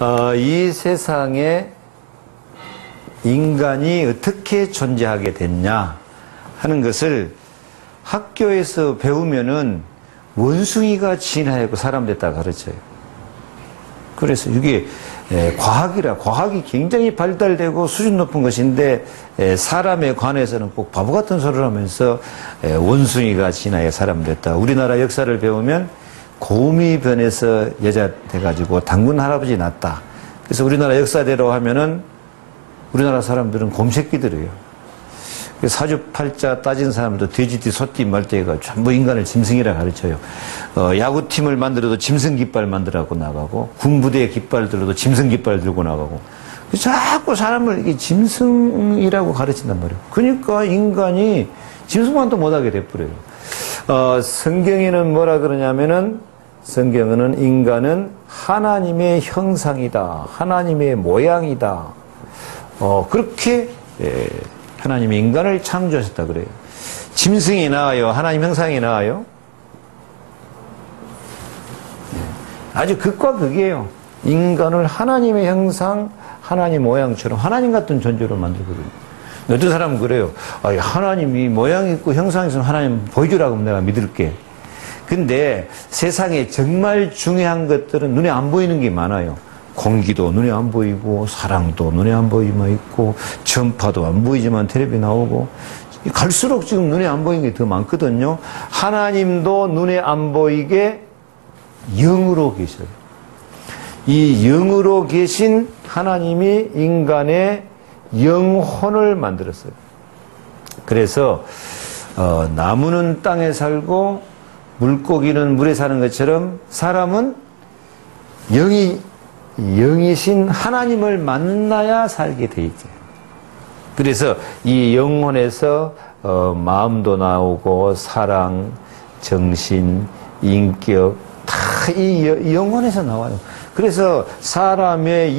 이 세상에 인간이 어떻게 존재하게 됐냐 하는 것을 학교에서 배우면은 원숭이가 진화하고 사람 됐다 가르쳐요. 그래서 이게 과학이 굉장히 발달되고 수준 높은 것인데 사람에 관해서는 꼭 바보 같은 소리를 하면서 원숭이가 진화해 사람 됐다. 우리나라 역사를 배우면 곰이 변해서 여자 돼가지고 당군 할아버지 낳았다. 그래서 우리나라 역사대로 하면은 우리나라 사람들은 곰새끼들이에요. 사주팔자 따진 사람도 돼지띠, 소띠, 말띠가 전부 인간을 짐승이라 가르쳐요. 야구팀을 만들어도 짐승 깃발 만들라고 나가고, 군부대 깃발 들어도 짐승 깃발 들고 나가고, 자꾸 사람을 이게 짐승이라고 가르친단 말이에요. 그러니까 인간이 짐승만도 못하게 돼버려요. 성경에는 뭐라 그러냐면은, 성경은 인간은 하나님의 형상이다. 하나님의 모양이다. 그렇게, 하나님이 인간을 창조하셨다 그래요. 짐승이 나아요? 하나님 형상이 나아요? 아주 극과 극이에요. 인간을 하나님의 형상, 하나님 모양처럼 하나님 같은 존재로 만들거든요. 어떤 사람은 그래요. 하나님이 모양이 있고 형상이 있으면 하나님 보여주라고 하면 내가 믿을게. 근데 세상에 정말 중요한 것들은 눈에 안 보이는 게 많아요. 공기도 눈에 안 보이고, 사랑도 눈에 안 보이만 있고, 전파도 안 보이지만 텔레비 나오고, 갈수록 지금 눈에 안 보이는 게 더 많거든요. 하나님도 눈에 안 보이게 영으로 계셔요. 이 영으로 계신 하나님이 인간의 영혼을 만들었어요. 그래서 나무는 땅에 살고 물고기는 물에 사는 것처럼 사람은 영이신 하나님을 만나야 살게 돼 있죠. 그래서 이 영혼에서 마음도 나오고 사랑, 정신, 인격 다 이 영혼에서 나와요. 그래서 사람의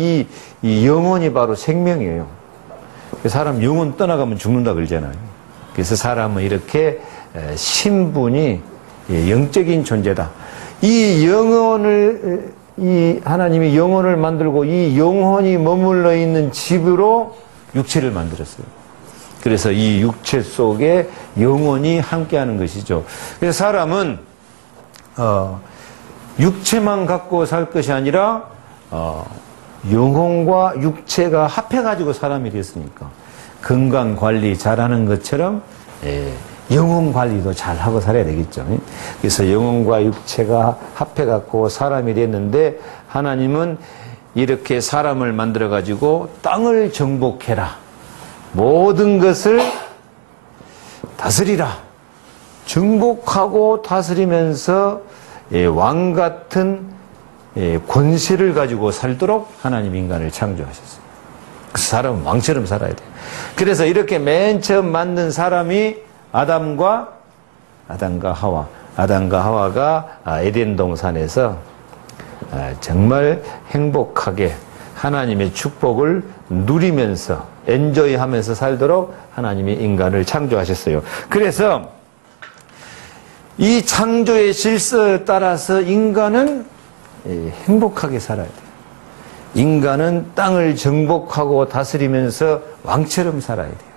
이 영혼이 바로 생명이에요. 사람 영혼 떠나가면 죽는다 그러잖아요. 그래서 사람은 이렇게 신분이 영적인 존재다. 이 영혼을 이 하나님이 영혼을 만들고 이 영혼이 머물러 있는 집으로 육체를 만들었어요. 그래서 이 육체 속에 영혼이 함께하는 것이죠. 그래서 사람은 육체만 갖고 살 것이 아니라 영혼과 육체가 합해가지고 사람이 됐으니까 건강 관리 잘하는 것처럼 영혼 관리도 잘하고 살아야 되겠죠. 그래서 영혼과 육체가 합해갖고 사람이 됐는데 하나님은 이렇게 사람을 만들어가지고 땅을 정복해라. 모든 것을 다스리라. 정복하고 다스리면서 왕 같은 권세를 가지고 살도록 하나님 인간을 창조하셨어요. 그래서 사람은 왕처럼 살아야 돼요. 그래서 이렇게 맨 처음 만든 사람이 아담과 하와가 에덴 동산에서 정말 행복하게 하나님의 축복을 누리면서 엔조이하면서 살도록 하나님이 인간을 창조하셨어요. 그래서 이 창조의 질서에 따라서 인간은 행복하게 살아야 돼요. 인간은 땅을 정복하고 다스리면서 왕처럼 살아야 돼요.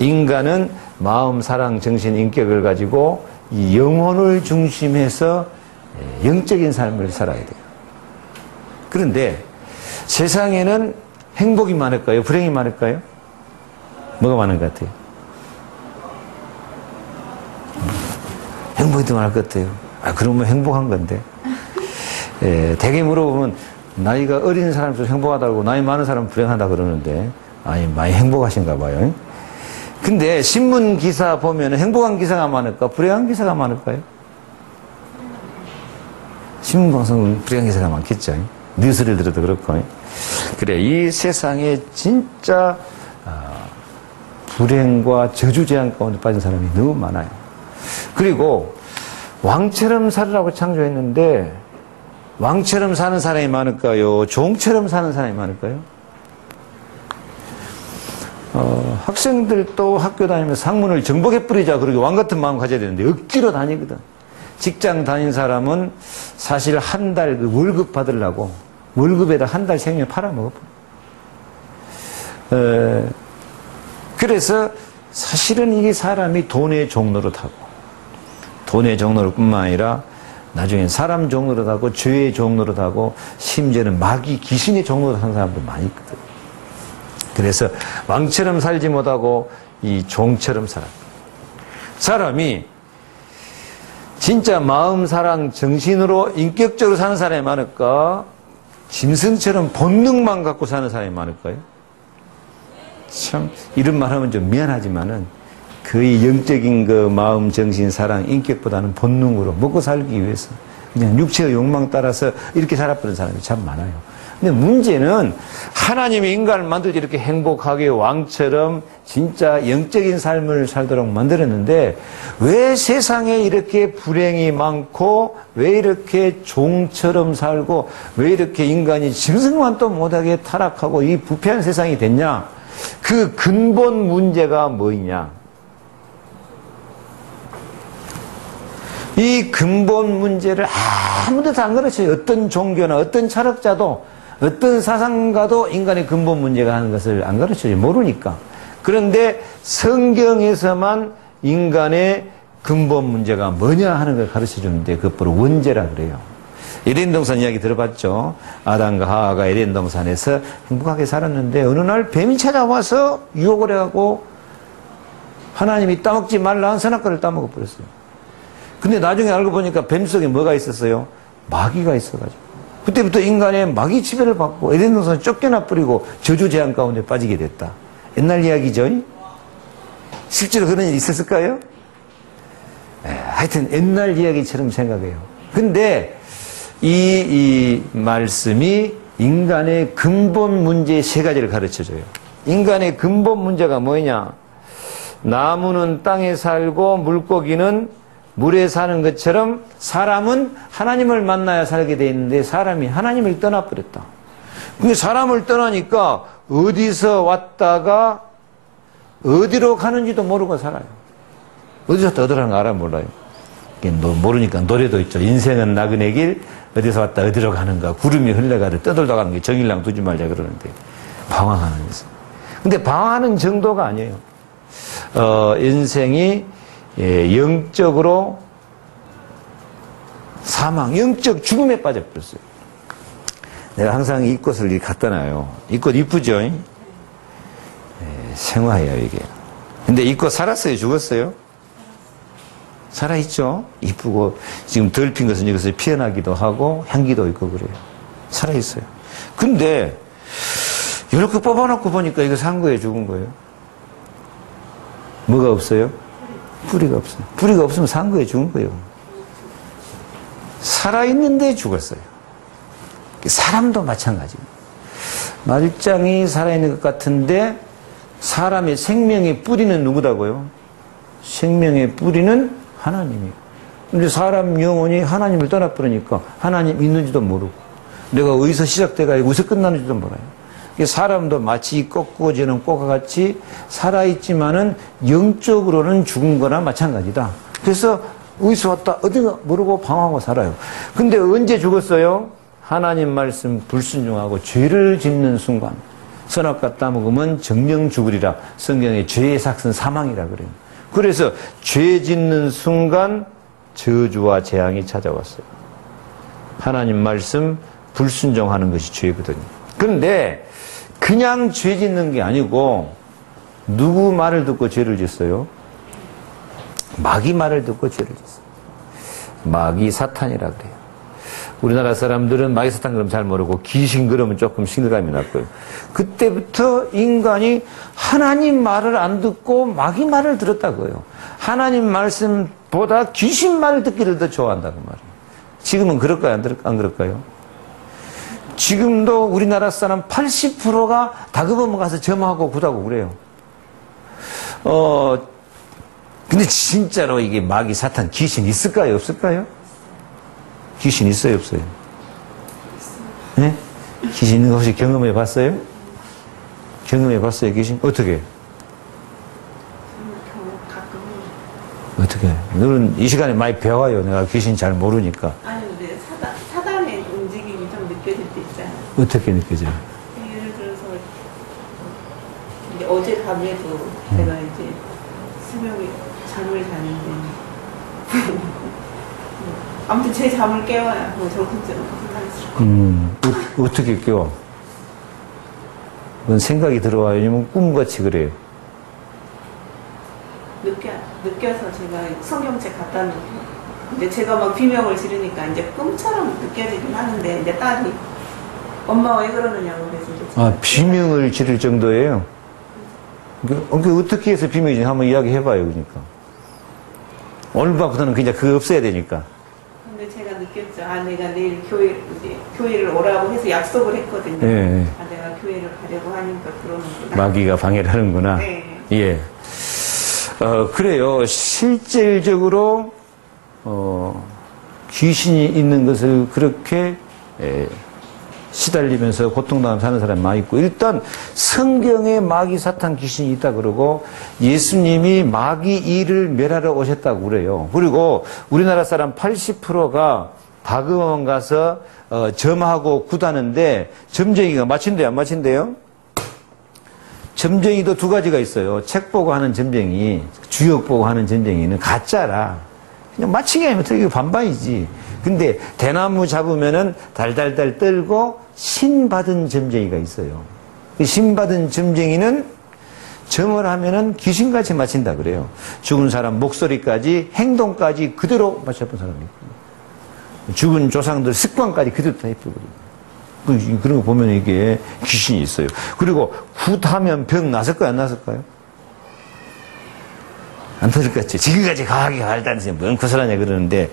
인간은 마음, 사랑, 정신, 인격을 가지고 이 영혼을 중심해서 영적인 삶을 살아야 돼요. 그런데 세상에는 행복이 많을까요? 불행이 많을까요? 뭐가 많은 것 같아요? 행복이 더 많을 것 같아요. 그러면 행복한 건데. 대개 물어보면 나이가 어린 사람도 행복하다고 나이 많은 사람은 불행하다 그러는데 많이 행복하신가 봐요. 근데 신문 기사 보면 행복한 기사가 많을까? 불행한 기사가 많을까요? 신문 방송은 불행한 기사가 많겠죠. 뉴스를 들어도 그렇고. 그래, 이 세상에 진짜 불행과 저주재앙 가운데 빠진 사람이 너무 많아요. 그리고 왕처럼 살으라고 창조했는데 왕처럼 사는 사람이 많을까요? 종처럼 사는 사람이 많을까요? 학생들도 학교 다니면서 상문을 정복해버리자 그러게 왕 같은 마음 가져야 되는데 억지로 다니거든. 직장 다닌 사람은 사실 한 달 그 월급 받으려고 월급에다 한 달 생명 팔아먹어. 그래서 사실은 이게 사람이 돈의 종로로 타고, 돈의 종로로 뿐만 아니라 나중엔 사람 종로로 타고, 죄의 종로로 타고, 심지어는 마귀 귀신의 종로로 타는 사람도 많이 있거든. 그래서 왕처럼 살지 못하고 이 종처럼 살아. 사람이 진짜 마음, 사랑, 정신으로 인격적으로 사는 사람이 많을까? 짐승처럼 본능만 갖고 사는 사람이 많을까요? 참 이런 말 하면 좀 미안하지만은 거의 영적인 그 마음, 정신, 사랑, 인격보다는 본능으로 먹고 살기 위해서 그냥 육체의 욕망 따라서 이렇게 살아버린 사람이 참 많아요. 근데 문제는 하나님이 인간을 만들지 이렇게 행복하게 왕처럼 진짜 영적인 삶을 살도록 만들었는데 왜 세상에 이렇게 불행이 많고 왜 이렇게 종처럼 살고 왜 이렇게 인간이 짐승만도 못하게 타락하고 이 부패한 세상이 됐냐? 그 근본 문제가 뭐냐? 이 근본 문제를 아무도 다 안 가르쳐요. 어떤 종교나 어떤 철학자도 어떤 사상가도 인간의 근본 문제가 하는 것을 안 가르쳐요. 모르니까. 그런데 성경에서만 인간의 근본 문제가 뭐냐 하는 걸 가르쳐 주는데 그것을 원죄라 그래요. 에덴 동산 이야기 들어봤죠? 아담과 하와가 에덴 동산에서 행복하게 살았는데 어느 날 뱀이 찾아와서 유혹을 해가고 하나님이 따먹지 말라 한 선악과를 따먹어 버렸어요. 근데 나중에 알고 보니까 뱀 속에 뭐가 있었어요? 마귀가 있어가지고. 그때부터 인간의 마귀 지배를 받고 에덴 동산에 쫓겨나 버리고 저주 재앙 가운데 빠지게 됐다. 옛날 이야기죠? 실제로 그런 일이 있었을까요? 하여튼 옛날 이야기처럼 생각해요. 근데 이 말씀이 인간의 근본 문제 세 가지를 가르쳐줘요. 인간의 근본 문제가 뭐냐? 나무는 땅에 살고 물고기는 물에 사는 것처럼 사람은 하나님을 만나야 살게 돼 있는데 사람이 하나님을 떠나버렸다. 근데 사람을 떠나니까 어디서 왔다가 어디로 가는지도 모르고 살아요. 어디서 왔다 어디로 가는 거 알아 몰라요. 모르니까 노래도 있죠. 인생은 나그네 길 어디서 왔다 어디로 가는가 구름이 흘러가듯 떠돌다 가는 게 정일랑 두지 말자 그러는데 방황하는 거죠. 근데 방황하는 정도가 아니에요. 인생이 영적으로 사망, 영적 죽음에 빠져버렸어요. 내가 항상 이 꽃을 이렇게 갖다 놔요. 이 꽃 이쁘죠? 생화예요, 이게. 근데 이 꽃 살았어요? 죽었어요? 살아있죠? 이쁘고, 지금 덜 핀 것은 여기서 피어나기도 하고, 향기도 있고 그래요. 살아있어요. 근데, 이렇게 뽑아놓고 보니까 이거 산 거예요? 죽은 거예요? 뭐가 없어요? 뿌리가 없어요. 뿌리가 없으면 산 거예요? 죽은 거예요? 살아있는데 죽었어요. 사람도 마찬가지입니다. 말짱이 살아있는 것 같은데 사람의 생명의 뿌리는 누구다고요? 생명의 뿌리는 하나님이에요. 근데 사람 영혼이 하나님을 떠나버리니까 하나님 있는지도 모르고 내가 어디서 시작돼가지고 어디서 끝나는지도 몰라요. 사람도 마치 꺾어지는 꽃과 같이 살아있지만은 영적으로는 죽은 거나 마찬가지다. 그래서 어디서 왔다 어디가 모르고 방황하고 살아요. 근데 언제 죽었어요? 하나님 말씀 불순종하고 죄를 짓는 순간. 선악과 따먹으면 정령 죽으리라. 성경에 죄의 삭은 사망이라 그래요. 그래서 죄 짓는 순간 저주와 재앙이 찾아왔어요. 하나님 말씀 불순종하는 것이 죄거든요. 그런데 그냥 죄 짓는 게 아니고 누구 말을 듣고 죄를 짓어요? 마귀 말을 듣고 죄를 짓어요. 마귀 사탄이라 그래요. 우리나라 사람들은 마귀 사탄 그러면 잘 모르고 귀신 그러면 조금 신뢰감이 났고요. 그때부터 인간이 하나님 말을 안 듣고 마귀 말을 들었다고요. 하나님 말씀보다 귀신 말을 듣기를 더 좋아한다고 말이에요. 지금은 그럴까요? 안 그럴까요? 지금도 우리나라 사람 80%가 다급하면 가서 점하고 구다고 그래요. 근데 진짜로 이게 마귀 사탄 귀신 있을까요? 없을까요? 귀신 있어요? 없어요? 네? 귀신 있는 거 혹시 경험해 봤어요? 경험해 봤어요? 귀신? 어떻게? 어떻게? 너는 이 시간에 많이 배워요. 내가 귀신 잘 모르니까. 아니, 근데 사단의 움직임이 좀 느껴질 때 있잖아. 어떻게 느껴져요? 예를 들어서 이제 어제 밤에도 제가 이제 새벽에 잠을 자는데 아무튼 제 잠을 깨워야 뭐 정신적으로 어떻게 깨워? 그건 생각이 들어와요? 아니면 꿈같이 그래요? 느껴서 제가 성경책 갖다 놓고 근데 제가 막 비명을 지르니까 이제 꿈처럼 느껴지긴 하는데 이제 딸이 엄마 왜 그러느냐고 그래서 이제 비명을 지를 정도예요? 어떻게 해서 비명이지? 한번 이야기해봐요, 그러니까. 오늘 밤부터는 그냥 그거 없어야 되니까. 근데 제가 느꼈죠. 내가 내일 교회를 오라고 해서 약속을 했거든요. 네. 내가 교회를 가려고 하니까 그러는구나. 마귀가 방해를 하는구나. 네. 예. 그래요. 실질적으로, 귀신이 있는 것을 그렇게, 시달리면서 고통당하며 사는 사람이 많이 있고, 일단 성경에 마귀 사탄 귀신이 있다 그러고 예수님이 마귀 일을 멸하러 오셨다고 그래요. 그리고 우리나라 사람 80%가 박음원 가서 점하고 굿하는데 점쟁이가 맞힌대요, 안 맞힌대요? 점쟁이도 두 가지가 있어요. 책 보고 하는 점쟁이, 주역 보고 하는 점쟁이는 가짜라. 그냥 맞히게 하면 되게 반반이지. 근데 대나무 잡으면은 달달달 떨고 신 받은 점쟁이가 있어요. 그 신 받은 점쟁이는 점을 하면은 귀신같이 맞힌다 그래요. 죽은 사람 목소리까지 행동까지 그대로 맞춰본 사람이 있고 죽은 조상들 습관까지 그대로 다 해버려요. 그런 거 보면 이게 귀신이 있어요. 그리고 굿하면 병 났을까요? 안 났을까요? 안 났을 것 같죠. 지금까지 과학이 알다니까 뭔 거슬하냐 그러는데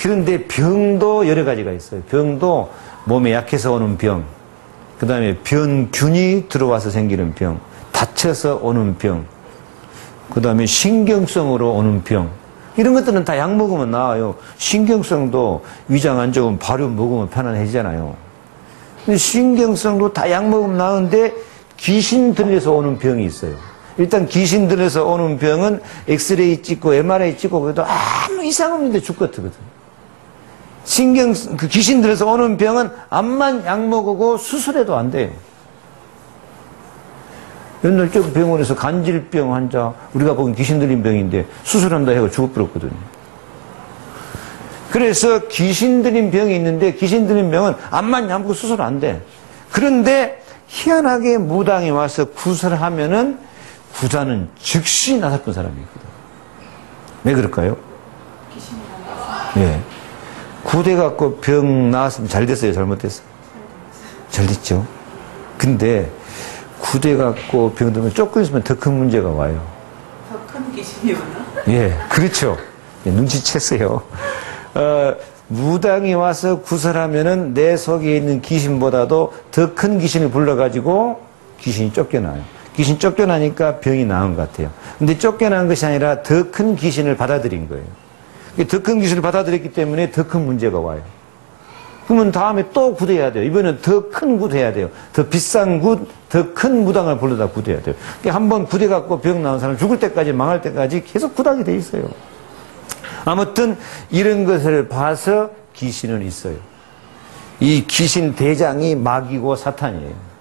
그런데 병도 여러 가지가 있어요. 병도 몸에 약해서 오는 병, 그 다음에 병균이 들어와서 생기는 병, 다쳐서 오는 병, 그 다음에 신경성으로 오는 병. 이런 것들은 다 약 먹으면 나아요. 신경성도 위장 안 좋으면 바로 먹으면 편안해지잖아요. 근데 신경성도 다 약 먹으면 나은데 귀신 들려서 오는 병이 있어요. 일단 귀신 들려서 오는 병은 엑스레이 찍고 MRI 찍고 그래도 아무 이상 없는데 죽거든. 그 귀신 들려서 오는 병은 암만 약 먹고 수술해도 안 돼요. 옛날 저 병원에서 간질병 환자, 우리가 보기엔 귀신 들린 병인데 수술한다 해서 죽어버렸거든요. 그래서 귀신 들린 병이 있는데 귀신 들린 병은 암만 약 먹고 수술 안 돼. 그런데 희한하게 무당이 와서 구설하면은 구자는 즉시 나사쁜 사람이 있거든. 왜 그럴까요? 귀신이 나와서. 예. 구대 갖고 병 나았으면 잘 됐어요? 잘못됐어요? 잘 됐죠. 근데 구대 갖고 병 들면 조금 있으면 더 큰 문제가 와요. 더 큰 귀신이 오나? 예, 그렇죠. 예, 눈치챘어요. 무당이 와서 구설하면은 내 속에 있는 귀신보다도 더 큰 귀신을 불러가지고 귀신이 쫓겨나요. 귀신 쫓겨나니까 병이 나은 것 같아요. 근데 쫓겨난 것이 아니라 더 큰 귀신을 받아들인 거예요. 더 큰 귀신을 받아들였기 때문에 더 큰 문제가 와요. 그러면 다음에 또 굿해야 돼요. 이번엔 더 큰 굿해야 돼요. 더 비싼 굿, 더 큰 무당을 불러다 굿해야 돼요. 한번 굿해갖고 병 나온 사람 죽을 때까지 망할 때까지 계속 굿하게 돼 있어요. 아무튼 이런 것을 봐서 귀신은 있어요. 이 귀신 대장이 마귀고 사탄이에요.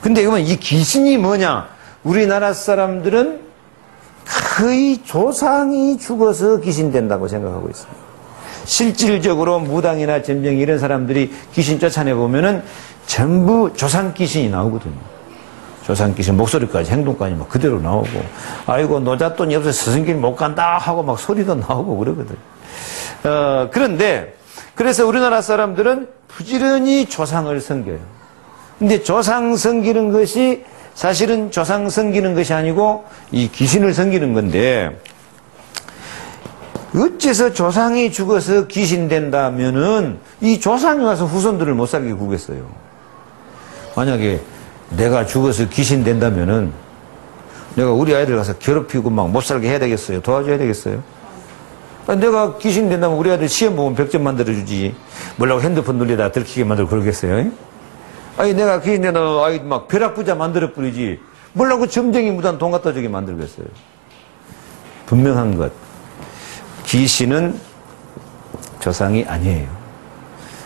근데 그러면 이 귀신이 뭐냐? 우리나라 사람들은 거의 조상이 죽어서 귀신 된다고 생각하고 있습니다. 실질적으로 무당이나 점쟁이 이런 사람들이 귀신 쫓아내보면은 전부 조상 귀신이 나오거든요. 조상 귀신 목소리까지 행동까지 막 그대로 나오고, 아이고 노잣돈이 없어서 스승길 못 간다 하고 막 소리도 나오고 그러거든요. 그런데 그래서 우리나라 사람들은 부지런히 조상을 섬겨요. 근데 조상 섬기는 것이 사실은 조상 섬기는 것이 아니고 이 귀신을 섬기는 건데, 어째서 조상이 죽어서 귀신 된다면은 이 조상이 와서 후손들을 못 살게 구겠어요. 만약에 내가 죽어서 귀신 된다면은 내가 우리 아이들 가서 괴롭히고 막 못 살게 해야 되겠어요? 도와줘야 되겠어요? 내가 귀신 된다면 우리 아이들 시험 보면 100점 만들어주지. 뭐라고 핸드폰 눌리다 들키게 만들고 그러겠어요? 아니 내가 귀신 된다면 아이 막 벼락부자 만들어 뿌리지. 뭐라고 점쟁이 무단 돈 갖다 주게 만들겠어요? 분명한 것. 귀신은 조상이 아니에요.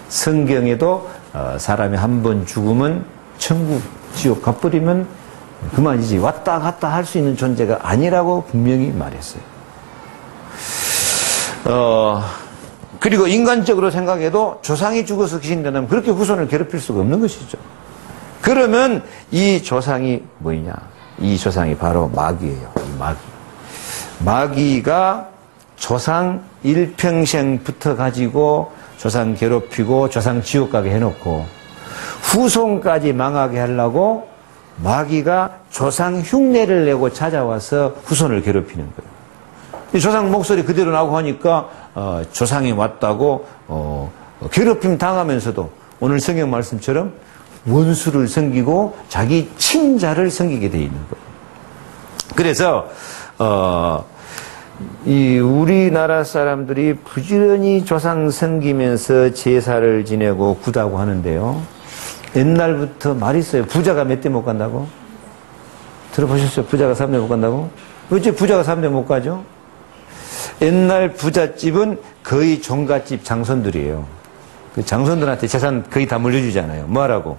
성경에도 사람이 한 번 죽으면 천국, 지옥 가버리면 그만이지 왔다 갔다 할 수 있는 존재가 아니라고 분명히 말했어요. 그리고 인간적으로 생각해도 조상이 죽어서 귀신이 된다면 그렇게 후손을 괴롭힐 수가 없는 것이죠. 그러면 이 조상이 뭐냐? 이 조상이 바로 마귀예요. 이 마귀. 마귀가 조상 일평생 붙어가지고 조상 괴롭히고 조상 지옥 가게 해놓고 후손까지 망하게 하려고 마귀가 조상 흉내를 내고 찾아와서 후손을 괴롭히는 거예요. 이 조상 목소리 그대로 나오고 하니까 조상이 왔다고 괴롭힘 당하면서도 오늘 성경 말씀처럼 원수를 섬기고 자기 친자를 섬기게 돼 있는 거예요. 그래서 이 우리나라 사람들이 부지런히 조상 섬기면서 제사를 지내고 구다고 하는데요. 옛날부터 말이 있어요. 부자가 몇 대 못 간다고? 들어보셨어요? 부자가 3대 못 간다고? 어째 부자가 3대 못 가죠? 옛날 부잣집은 거의 종갓집 장손들이에요. 그 장손들한테 재산 거의 다 물려주잖아요. 뭐 하라고?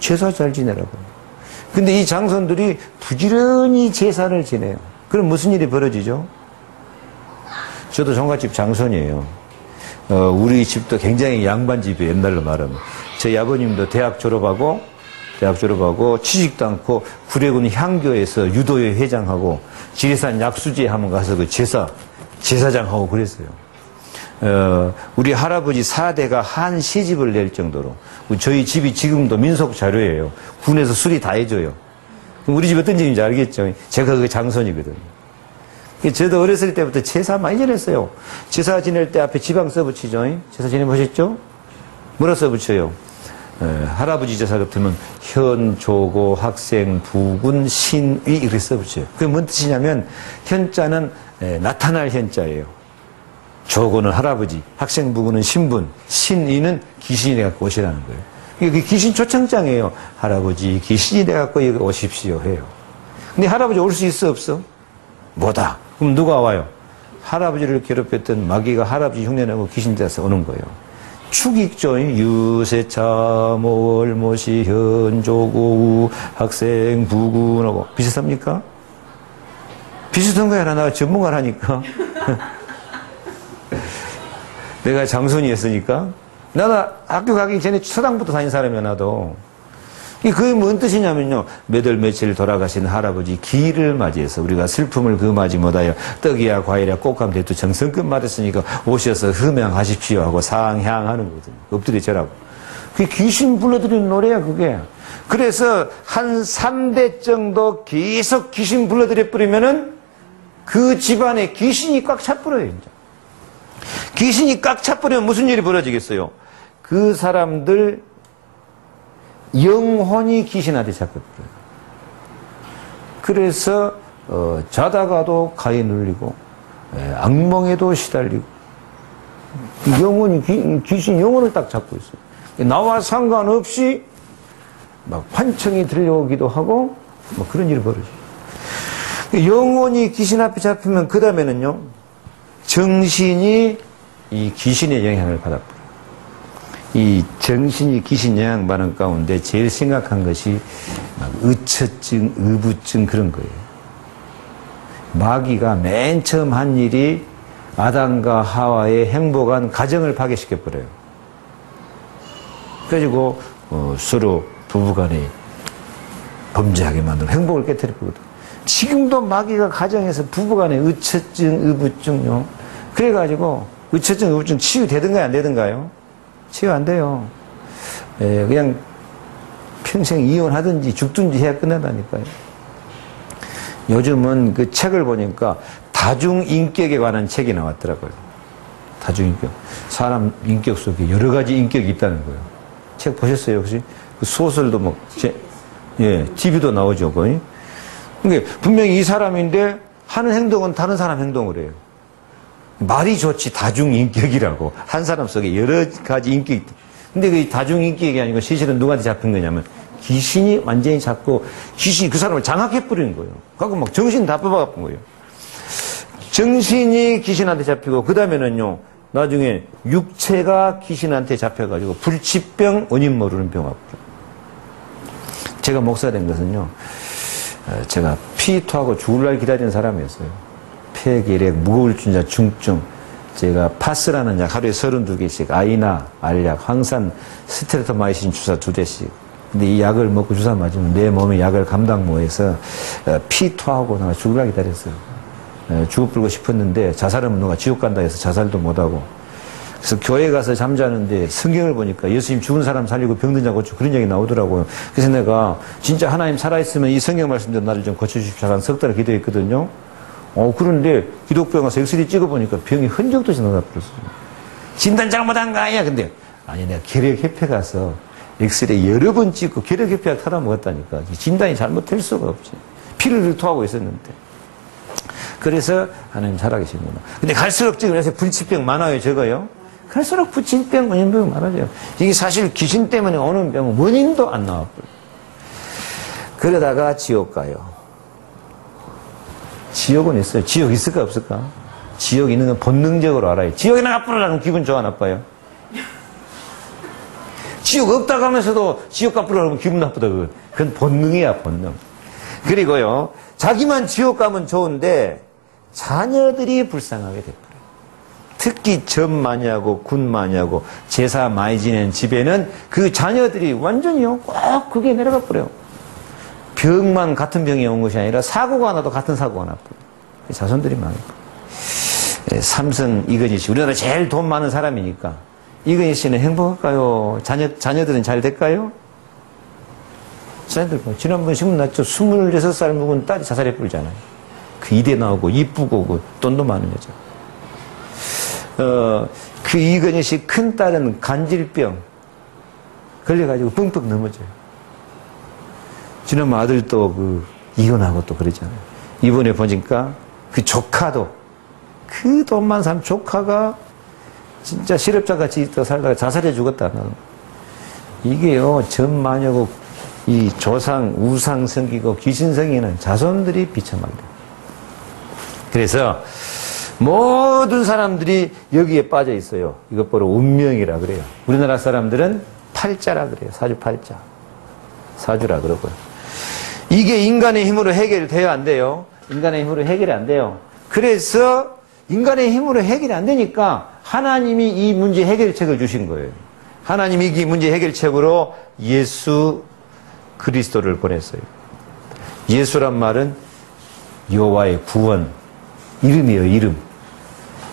제사 잘 지내라고. 근데 이 장손들이 부지런히 제사를 지내요. 그럼 무슨 일이 벌어지죠? 저도 종갓집 장손이에요. 우리 집도 굉장히 양반집이에요. 옛날로 말하면. 저희 아버님도 대학 졸업하고 취직도 않고 구례군 향교에서 유도회 회장하고 지리산 약수지에 한번 가서 그 제사장하고 그랬어요. 우리 할아버지 4대가 한 시집을 낼 정도로 저희 집이 지금도 민속 자료예요. 군에서 수리 다 해줘요. 우리 집 어떤 집인지 알겠죠? 제가 그 장손이거든요. 저도 어렸을 때부터 제사 많이 지냈어요. 제사 지낼 때 앞에 지방 써붙이죠. 제사 지내보셨죠? 뭐라 써붙여요? 할아버지 제사 같으면 현, 조고, 학생, 부군, 신위 이렇게 써붙여요. 그게 뭔 뜻이냐면 현자는 나타날 현자예요. 조고는 할아버지, 학생, 부군은 신분, 신위는 귀신이 돼갖고 오시라는 거예요. 이게 귀신 초청장이에요. 할아버지 귀신이 돼갖고 여기 오십시오 해요. 근데 할아버지 올 수 있어 없어? 뭐다. 그럼 누가 와요? 할아버지를 괴롭혔던 마귀가 할아버지 흉내내고 귀신 돼서 오는 거예요. 축익죠. 유세차, 월모시, 현조고, 학생, 부군하고 비슷합니까? 비슷한 거야. 나가 전문가라니까. 내가 장손이었으니까. 나는 학교 가기 전에 서당부터 다닌 사람이야, 나도. 그게 뭔 뜻이냐면요. 몇 월 며칠 돌아가신 할아버지 기일을 맞이해서 우리가 슬픔을 금하지 못하여 떡이야 과일이야 꽃감 대두 정성껏 맞았으니까 오셔서 흠양하십시오 하고 상향하는 거거든요. 엎드려 절하고. 그게 귀신 불러들이는 노래야, 그게. 그래서 한 3대 정도 계속 귀신 불러들여 버리면은 그 집안에 귀신이 꽉 차버려요, 이제. 귀신이 꽉 차버리면 무슨 일이 벌어지겠어요? 그 사람들 영혼이 귀신한테 잡혀버려요. 그래서 자다가도 가에 눌리고 악몽에도 시달리고 영혼이 귀신 영혼을 딱 잡고 있어요. 나와 상관없이 막 환청이 들려오기도 하고 뭐 그런 일이 벌어져요. 영혼이 귀신 앞에 잡히면 그 다음에는요 정신이 이 귀신의 영향을 받아버려요. 이 정신이 귀신 영향받는 가운데 제일 심각한 것이 막 의처증, 의부증 그런 거예요. 마귀가 맨 처음 한 일이 아담과 하와의 행복한 가정을 파괴시켜버려요. 그래가지고 서로 부부간에 범죄하게 만들고 행복을 깨뜨려버리거든. 지금도 마귀가 가정에서 부부간에 의처증, 의부증요. 그래가지고 의처증, 의부증 치유되든가요, 안 되든가요? 치유 안 돼요. 그냥 평생 이혼하든지 죽든지 해야 끝난다니까요. 요즘은 그 책을 보니까 다중인격에 관한 책이 나왔더라고요. 다중인격. 사람 인격 속에 여러 가지 인격이 있다는 거예요. 책 보셨어요, 혹시? 그 소설도 뭐, TV도 나오죠, 거의. 그러니까 분명히 이 사람인데 하는 행동은 다른 사람 행동을 해요. 말이 좋지 다중인격이라고. 한 사람 속에 여러 가지 인격이 있다. 근데 그 다중인격이 아니고 실제로 누구한테 잡힌 거냐면 귀신이 완전히 잡고 귀신이 그 사람을 장악해버리는 거예요. 그래서 막 정신 다 뽑아갖은 거예요. 정신이 귀신한테 잡히고 그 다음에는요 나중에 육체가 귀신한테 잡혀가지고 불치병, 원인 모르는 병 아프죠. 제가 목사 된 것은요, 제가 피 토하고 죽을 날 기다리는 사람이었어요. 폐결핵, 무거울증자, 중증. 제가 파스라는 약 하루에 32개씩, 아이나, 알약, 황산, 스테토마이신 주사 2대씩. 근데 이 약을 먹고 주사 맞으면 내 몸의 약을 감당 못해서 피 토하고 나 죽을 날 기다렸어요. 죽어버리고 싶었는데 자살하면 누가 지옥 간다 해서 자살도 못하고. 그래서 교회 가서 잠자는데 성경을 보니까 예수님 죽은 사람 살리고 병든 자 고치고 그런 얘기 나오더라고요. 그래서 내가 진짜 하나님 살아있으면 이 성경 말씀대로 나를 좀 고쳐주십시오. 한 석 달을 기도했거든요. 그런데 기독병 가서 엑스레이 찍어보니까 병이 흔적도 없이 나가버렸어요. 진단 잘못한 거 아니야. 근데 아니 내가 결핵협회 가서 엑스레이 여러 번 찍고 결핵협회가 타다 먹었다니까. 진단이 잘못될 수가 없지. 피를 토하고 있었는데. 그래서 하나님 살아계시구나. 근데 갈수록 지금 요새 불치병 많아요, 적어요? 갈수록 불치병, 원인병 많아져요. 이게 사실 귀신 때문에 오는 병은 원인도 안 나왔고요. 그러다가 지옥 가요. 지옥은 있어요. 지옥 있을까 없을까? 지옥 있는 건 본능적으로 알아요. 지옥에 나가버리라면 기분 좋아 나빠요? 지옥 없다고 하면서도 지옥 가버리라면 기분 나쁘다. 그건 본능이야, 본능. 그리고요, 자기만 지옥 가면 좋은데 자녀들이 불쌍하게 돼버려요. 특히 점 많이 하고 군 많이 하고 제사 많이 지낸 집에는 그 자녀들이 완전히요, 꼭 그게 내려가 버려요. 병만 같은 병이 온 것이 아니라 사고가 나도 같은 사고가 나버려요. 자손들이 망해버려요. 삼성 이건희 씨, 우리나라 제일 돈 많은 사람이니까 이건희 씨는 행복할까요? 자녀들은 잘 될까요? 자녀들, 지난번 신문 났죠? 26살 묵은 딸이 자살해 버리잖아요. 그 이대 나오고, 이쁘고, 그 돈도 많은 여자. 그 이건희 씨 큰 딸은 간질병 걸려가지고 뻥뻥 넘어져요. 지난번 아들도 이혼하고 또 그러잖아요. 이번에 보니까 그 조카도, 그 돈 많은 사람 조카가 진짜 실업자같이 살다가 자살해 죽었다. 이게요, 점 많이 하고, 이 조상, 우상 섬기고 귀신 섬기는 자손들이 비참하게 돼요. 그래서 모든 사람들이 여기에 빠져 있어요. 이것 보러 운명이라 그래요. 우리나라 사람들은 팔자라 그래요. 사주팔자. 사주라 그러고요. 이게 인간의 힘으로 해결돼야 안 돼요. 인간의 힘으로 해결이 안 돼요. 그래서 인간의 힘으로 해결이 안 되니까 하나님이 이 문제 해결책을 주신 거예요. 하나님이 이 문제 해결책으로 예수 그리스도를 보냈어요. 예수란 말은 여호와의 구원, 이름이에요, 이름.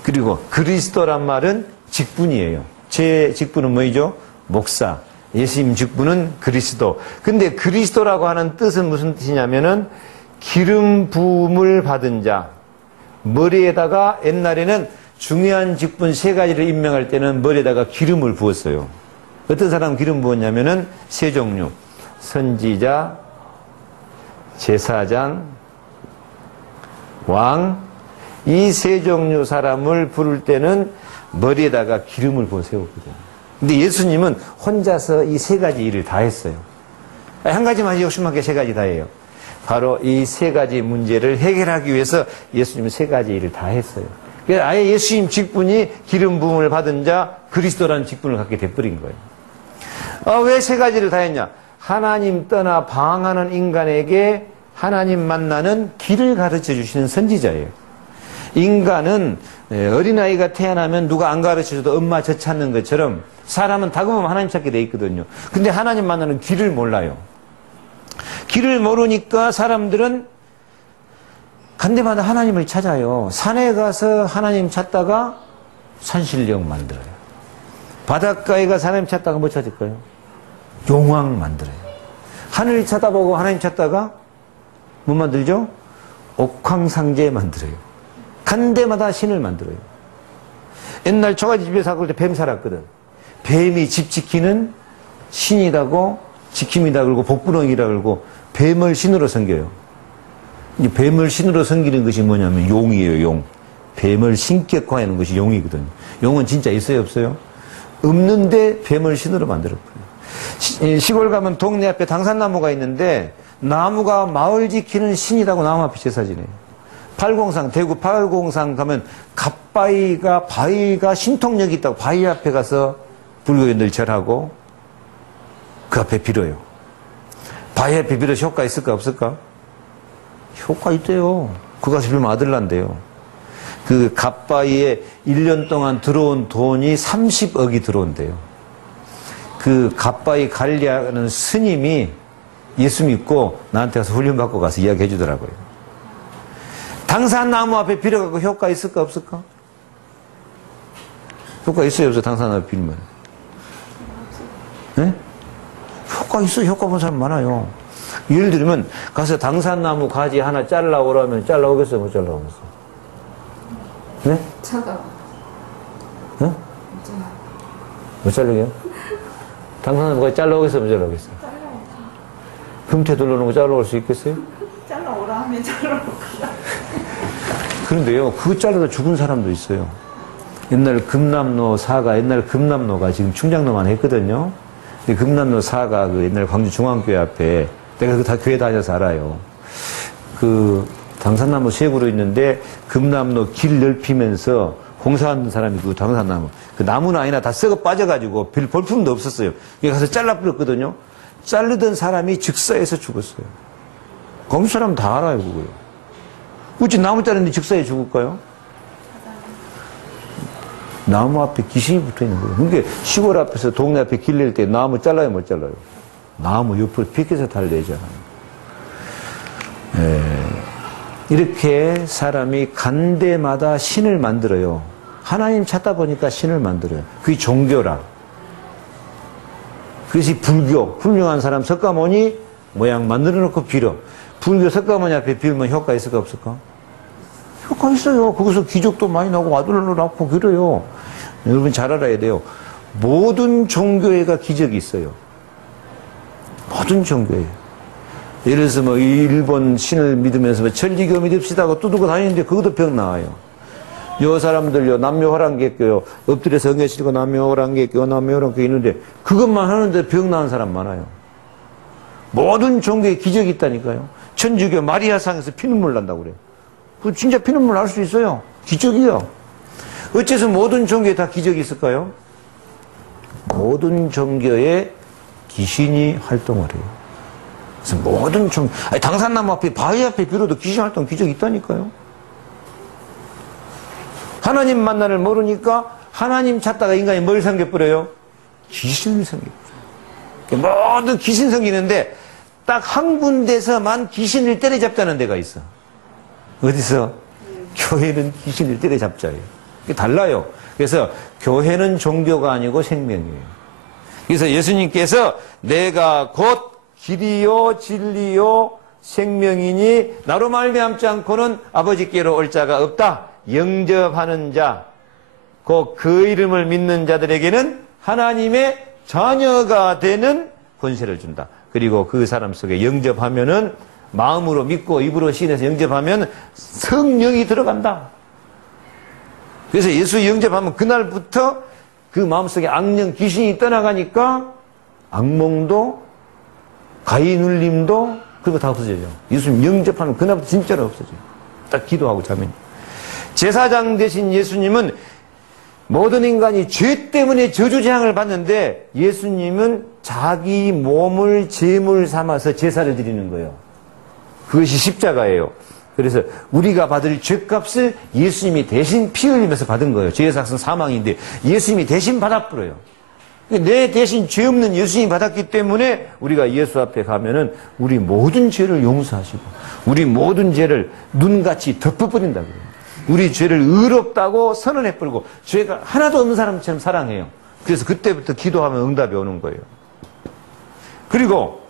그리고 그리스도란 말은 직분이에요. 제 직분은 뭐죠? 목사. 예수님 직분은 그리스도. 근데 그리스도라고 하는 뜻은 무슨 뜻이냐면은 기름 부음을 받은 자. 머리에다가 옛날에는 중요한 직분 3가지를 임명할 때는 머리에다가 기름을 부었어요. 어떤 사람 기름 부었냐면은 3종류. 선지자, 제사장, 왕, 이 3종류 사람을 부를 때는 머리에다가 기름을 부어 세웠거든요. 근데 예수님은 혼자서 이 3가지 일을 다 했어요. 한 가지만 하지 욕심하게 3가지 다 해요. 바로 이 3가지 문제를 해결하기 위해서 예수님은 3가지 일을 다 했어요. 그래서 아예 예수님 직분이 기름 부음을 받은 자, 그리스도라는 직분을 갖게 돼버린 거예요. 왜 3가지를 다 했냐? 하나님 떠나 방황하는 인간에게 하나님 만나는 길을 가르쳐 주시는 선지자예요. 인간은 어린아이가 태어나면 누가 안 가르쳐줘도 엄마 젖 찾는 것처럼 사람은 다급하면 하나님 찾게 돼 있거든요. 근데 하나님 만나는 길을 몰라요. 길을 모르니까 사람들은 간 데마다 하나님을 찾아요. 산에 가서 하나님 찾다가 산신령 만들어요. 바닷가에 가서 하나님 찾다가 뭐 찾을까요? 용왕 만들어요. 하늘 쳐다보고 하나님 찾다가 뭐 만들죠? 옥황상제 만들어요. 간 데마다 신을 만들어요. 옛날 초가지 집에 살고 때 뱀 살았거든. 뱀이 집 지키는 신이라고, 지킴이다 그러고 복부렁이라 그러고 뱀을 신으로 섬겨요. 이 뱀을 신으로 섬기는 것이 뭐냐면 용이에요, 용. 뱀을 신격화하는 것이 용이거든요. 용은 진짜 있어요, 없어요? 없는데 뱀을 신으로 만들었거든요. 시골 가면 동네 앞에 당산나무가 있는데 나무가 마을 지키는 신이라고 나무 앞에 제사 지내요. 팔공산, 대구 팔공산 가면 바위가 신통력이 있다고 바위 앞에 가서 불교인들 절하고 그 앞에 빌어요. 바위 앞에 빌어서 효과 있을까 없을까? 효과 있대요. 그 가서 빌면 아들 난대요. 그 갓바위에 1년 동안 들어온 돈이 30억이 들어온대요. 그 갓바위 관리하는 스님이 예수 믿고 나한테 가서 훈련받고 가서 이야기해 주더라고요. 당산나무 앞에 빌어갖고 효과 있을까 없을까? 효과 있어요 없어요? 당산나무 앞에 빌면. 네? 효과 있어요. 효과 본 사람 많아요. 예를 들면 가서 당산나무 가지 하나 잘라오라면 잘라오겠어요? 못 잘라오겠어요? 네? 차가. 네? 못 자르게요? 당산나무 가지 잘라오겠어요? 못 잘라오겠어요? 금태 둘러놓은 거 잘라올 수 있겠어요? 잘라오라 하면 잘라올까. 그런데요, 그거 잘라서 죽은 사람도 있어요. 옛날 금남로 사가, 옛날 금남로가 지금 충장로만 했거든요. 근데 금남로 사가 그 옛날 광주 중앙교회 앞에, 내가 그 다 교회 다녀서 알아요. 그 당산나무 세구로 있는데 금남로 길 넓히면서 공사하는 사람이 그 당산나무, 그 나무는 아니나 다 썩어 빠져가지고 별 볼품도 없었어요. 여기 가서 잘라버렸거든요. 자르던 사람이 즉사해서 죽었어요. 거기 사람 다 알아요, 그거요. 어찌 나무 자르는데 즉사해 죽을까요? 나무 앞에 귀신이 붙어 있는 거예요. 그러니까 시골 앞에서 동네 앞에 길 낼 때 나무 잘라요, 못 잘라요? 나무 옆으로 비켜서 달래잖아요. 이렇게 사람이 간 데마다 신을 만들어요. 하나님 찾다 보니까 신을 만들어요. 그게 종교라. 그것이 불교, 훌륭한 사람 석가모니 모양 만들어 놓고 빌어. 불교 석가모니 앞에 빌면 효과 있을까 없을까? 효과 있어요. 거기서 기적도 많이 나고 아들로 낳고 그래요. 여러분 잘 알아야 돼요. 모든 종교에가 기적이 있어요. 모든 종교에. 예를 들어서 뭐 일본 신을 믿으면서 뭐 천리교 믿읍시다 하고 두들고 다니는데 그것도 병 나와요. 요 사람들요, 남묘호랑개교요, 엎드려서 엉겨치고 남묘호랑개교, 남묘호랑개 있는데 그것만 하는데 병 나은 사람 많아요. 모든 종교에 기적이 있다니까요. 천주교 마리아상에서 피눈물 난다고 그래요. 그 진짜 피눈물 날 수 있어요. 기적이요. 어째서 모든 종교에 다 기적이 있을까요? 모든 종교에 귀신이 활동을 해요. 그래서 모든 종교, 당산나무 앞에, 바위 앞에 빌어도 귀신 활동 기적이 있다니까요. 하나님 만나를 모르니까 하나님 찾다가 인간이 뭘 섬겨버려요? 귀신을 섬겨버려요. 모든 귀신 섬기는데 딱 한 군데서만 귀신을 때려잡자는 데가 있어. 어디서? 교회는 귀신을 때려잡자예요. 이게 달라요. 그래서 교회는 종교가 아니고 생명이에요. 그래서 예수님께서 내가 곧 길이요 진리요 생명이니 나로 말미암지 않고는 아버지께로 올 자가 없다. 영접하는 자, 곧 그 이름을 믿는 자들에게는 하나님의 자녀가 되는 권세를 준다. 그리고 그 사람 속에 영접하면은 마음으로 믿고 입으로 신해서 영접하면 성령이 들어간다. 그래서 예수 영접하면 그날부터 그 마음속에 악령 귀신이 떠나가니까 악몽도 가위 눌림도 그런 거 다 없어져요. 예수님 영접하면 그날부터 진짜로 없어져요. 딱 기도하고 자면. 제사장 되신 예수님은 모든 인간이 죄 때문에 저주재앙을 받는데 예수님은 자기 몸을 제물 삼아서 제사를 드리는 거예요. 그것이 십자가예요. 그래서 우리가 받을 죄값을 예수님이 대신 피 흘리면서 받은 거예요. 죄의 삭은 사망인데 예수님이 대신 받아버려요. 내 대신 죄 없는 예수님이 받았기 때문에 우리가 예수 앞에 가면은 우리 모든 죄를 용서하시고 우리 모든 죄를 눈같이 덮어버린다 그래요. 우리 죄를 의롭다고 선언해버리고 죄가 하나도 없는 사람처럼 사랑해요. 그래서 그때부터 기도하면 응답이 오는 거예요. 그리고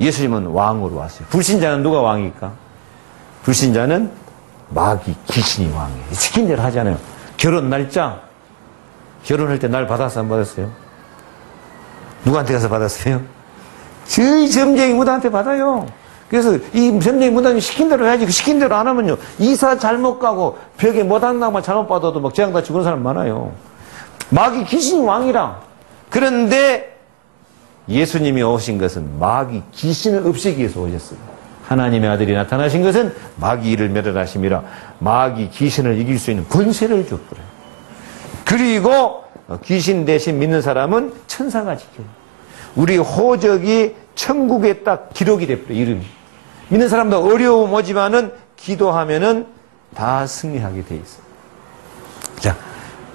예수님은 왕으로 왔어요. 불신자는 누가 왕일까? 불신자는 마귀, 귀신이 왕이에요. 시킨 대로 하잖아요. 결혼 날짜, 결혼할 때 날 받았어, 안 받았어요? 누구한테 가서 받았어요? 저희 점쟁이 무당한테 받아요. 그래서 이 점쟁이 무당이 시킨 대로 해야지. 그 시킨 대로 안 하면요. 이사 잘못 가고 벽에 못한다만 잘못 받아도 막 재앙 다 죽은 사람 많아요. 마귀 귀신이 왕이라. 그런데 예수님이 오신 것은 마귀 귀신을 없애기 위해서 오셨어요. 하나님의 아들이 나타나신 것은 마귀를 멸하심이라. 마귀 귀신을 이길 수 있는 권세를 줬더래. 그리고 귀신 대신 믿는 사람은 천사가 지켜요. 우리 호적이 천국에 딱 기록이 돼버려, 이름이. 믿는 사람도 어려움 오지만은 기도하면은 다 승리하게 돼 있어요. 자,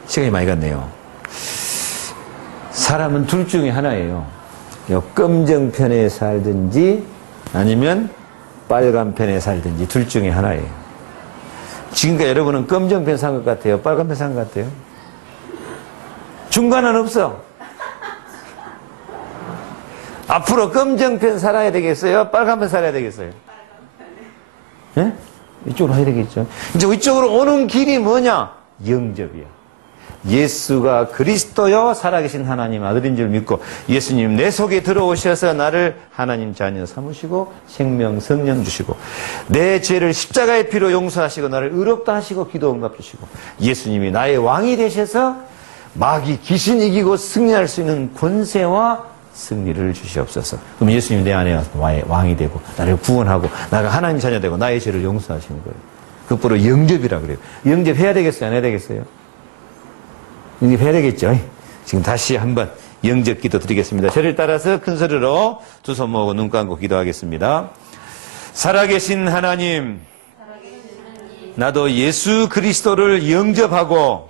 시간이 많이 갔네요. 사람은 둘 중에 하나예요. 검정편에 살든지 아니면 빨간편에 살든지 둘 중에 하나예요. 지금까지 여러분은 검정편 산 것 같아요? 빨간편 산 것 같아요? 중간은 없어. 앞으로 검정편 살아야 되겠어요? 빨간편 살아야 되겠어요? 예? 이쪽으로 해야 되겠죠. 이제 이쪽으로 오는 길이 뭐냐? 영접이야. 예수가 그리스도요 살아계신 하나님 아들인 줄 믿고 예수님 내 속에 들어오셔서 나를 하나님 자녀 삼으시고 생명 성령 주시고 내 죄를 십자가의 피로 용서하시고 나를 의롭다 하시고 기도 응답 주시고 예수님이 나의 왕이 되셔서 마귀 귀신 이기고 승리할 수 있는 권세와 승리를 주시옵소서. 그럼 예수님이 내 안에 왕이 되고 나를 구원하고 나가 하나님 자녀 되고 나의 죄를 용서하시는 거예요. 그것으로 영접이라 그래요. 영접해야 되겠어요? 안 해야 되겠어요? 영접해야 되겠죠? 지금 다시 한번 영접 기도 드리겠습니다. 저를 따라서 큰 소리로 두 손 모으고 눈 감고 기도하겠습니다. 살아계신 하나님, 나도 예수 그리스도를 영접하고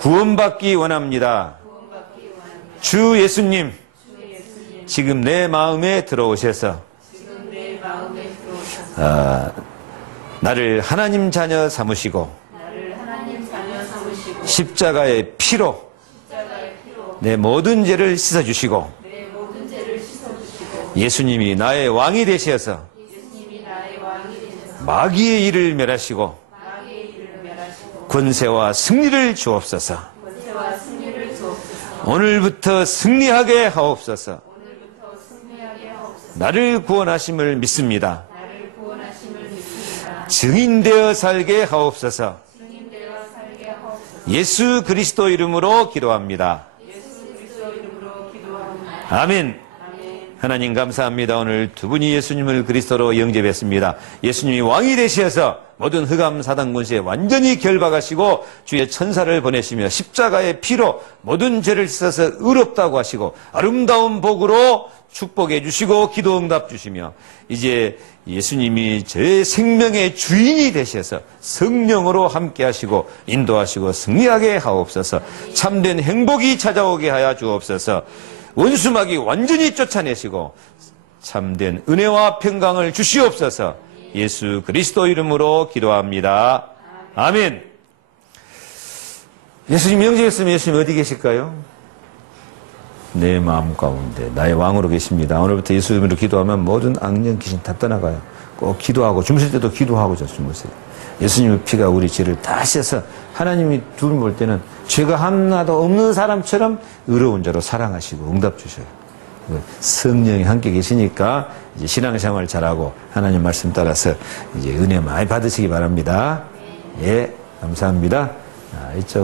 구원받기 원합니다. 주 예수님, 지금 내 마음에 들어오셔서 나를 하나님 자녀 삼으시고 십자가의 피로 내 모든 죄를 씻어주시고 예수님이 나의 왕이 되셔서 마귀의 일을 멸하시고 권세와 승리를 주옵소서. 오늘부터 승리하게 하옵소서. 나를 구원하심을 믿습니다. 증인되어 살게 하옵소서. 예수 그리스도 이름으로 기도합니다. 아멘. 하나님 감사합니다. 오늘 두 분이 예수님을 그리스도로 영접했습니다. 예수님이 왕이 되셔서 모든 흑암 사단 권세에 완전히 결박하시고 주의 천사를 보내시며 십자가의 피로 모든 죄를 씻어서 의롭다고 하시고 아름다운 복으로 축복해 주시고 기도 응답 주시며 이제 예수님이 제 생명의 주인이 되셔서 성령으로 함께 하시고 인도하시고 승리하게 하옵소서. 참된 행복이 찾아오게 하여 주옵소서. 원수마귀 완전히 쫓아내시고 참된 은혜와 평강을 주시옵소서. 예수 그리스도 이름으로 기도합니다. 아멘. 예수님 영접했으면 예수님 어디 계실까요? 내 마음 가운데 나의 왕으로 계십니다. 오늘부터 예수 이름으로 기도하면 모든 악령 귀신 다 떠나가요. 꼭 기도하고 주무실 때도 기도하고 주무세요. 예수님의 피가 우리 죄를 다 씻어서 하나님이 둘 볼 때는 죄가 하나도 없는 사람처럼 의로운 자로 사랑하시고 응답 주셔요. 성령이 함께 계시니까 이제 신앙생활 잘하고 하나님 말씀 따라서 이제 은혜 많이 받으시기 바랍니다. 예, 감사합니다. 이쪽.